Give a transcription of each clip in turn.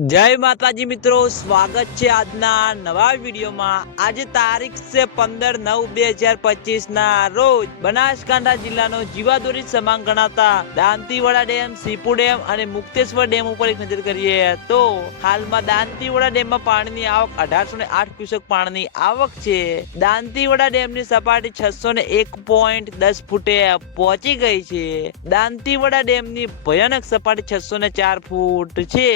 જય માતાજી મિત્રો, સ્વાગત છે આજના નવા વિડીયોમાં. આજે તારીખ છે પંદર નવ બે હજાર પચીસ ના રોજ બનાસકાંઠા જિલ્લાનો જીવાદોરી સમાન ગણાતા દાંતીવાડા ડેમ, સીપુ ડેમ અને મુક્તેશ્વર ડેમ ઉપર એક નજર કરીએ તો હાલમાં દાંતીવાડા ડેમમાં પાણીની આવક અઢારસો ને આઠ ક્યુસેક પાણીની આવક છે. દાંતીવાડા ડેમની સપાટી છસો ને એક પોઈન્ટ દસ ફૂટે પહોંચી ગઈ છે. દાંતીવાડા ડેમની ભયાનક સપાટી છસો ને ચાર ફૂટ છે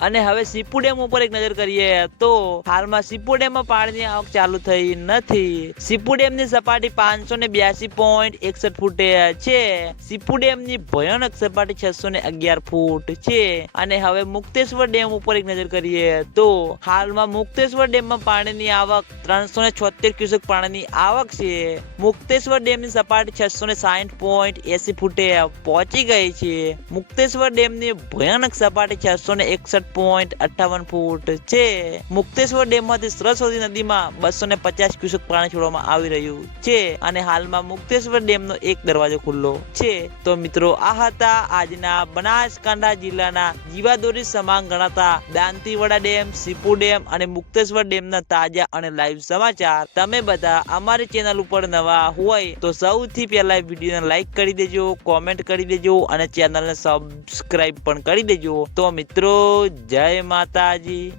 અને હવે સીપુ ડેમ ઉપર એક નજર કરીએ તો હાલમાં સીપુ ડેમમાં પાણીની આવક ચાલુ થઈ નથી. સીપુ ડેમની સપાટી પાંચસો ને બ્યાસી પોઈન્ટ એકસઠ ફૂટે છે. સીપુ ડેમની ભયાનક સપાટી છસો ને અગિયાર ફૂટ છે. અને હવે મુક્તેશ્વર ડેમ ઉપર એક નજર કરીએ તો હાલમાં મુક્તેશ્વર ડેમમાં પાણીની આવક ત્રણસો ને છોતેર ક્યુસેક પાણીની આવક છે. મુક્તેશ્વર ડેમની સપાટી છસો ને સાઠ પોઈન્ટ એસી ફૂટે પહોંચી ગઈ છે. મુક્તેશ્વર ડેમની ભયાનક સપાટી છસો ને એકસઠ પોઈન્ટ અઠ્ઠાવન ફૂટ છે. મુક્તેશ્વર ડેમમાંથી સરસ્વતી નદીમાં બસો ને પચાસ ક્યુસેક પાણી છોડવામાં આવી રહ્યું છે અને હાલમાં મુક્તેશ્વર ડેમનો એક દરવાજો ખુલ્લો છે. તો મિત્રો, આ હતા આજના બનાસકાંઠા જિલ્લાના જીવાદોરી સમાન ગણાતા દાંતીવાડા ડેમ, સીપુ ડેમ અને મુક્તેશ્વર ડેમના તાજા અને લાઈવ સમાચાર. તમે બધા અમારી ચેનલ ઉપર નવા હોય તો સૌથી પહેલા વિડીયોને લાઈક કરી દેજો, કોમેન્ટ કરી દેજો અને ચેનલને સબસ્ક્રાઇબ પણ કરી દેજો. તો મિત્રો જય માતાજી.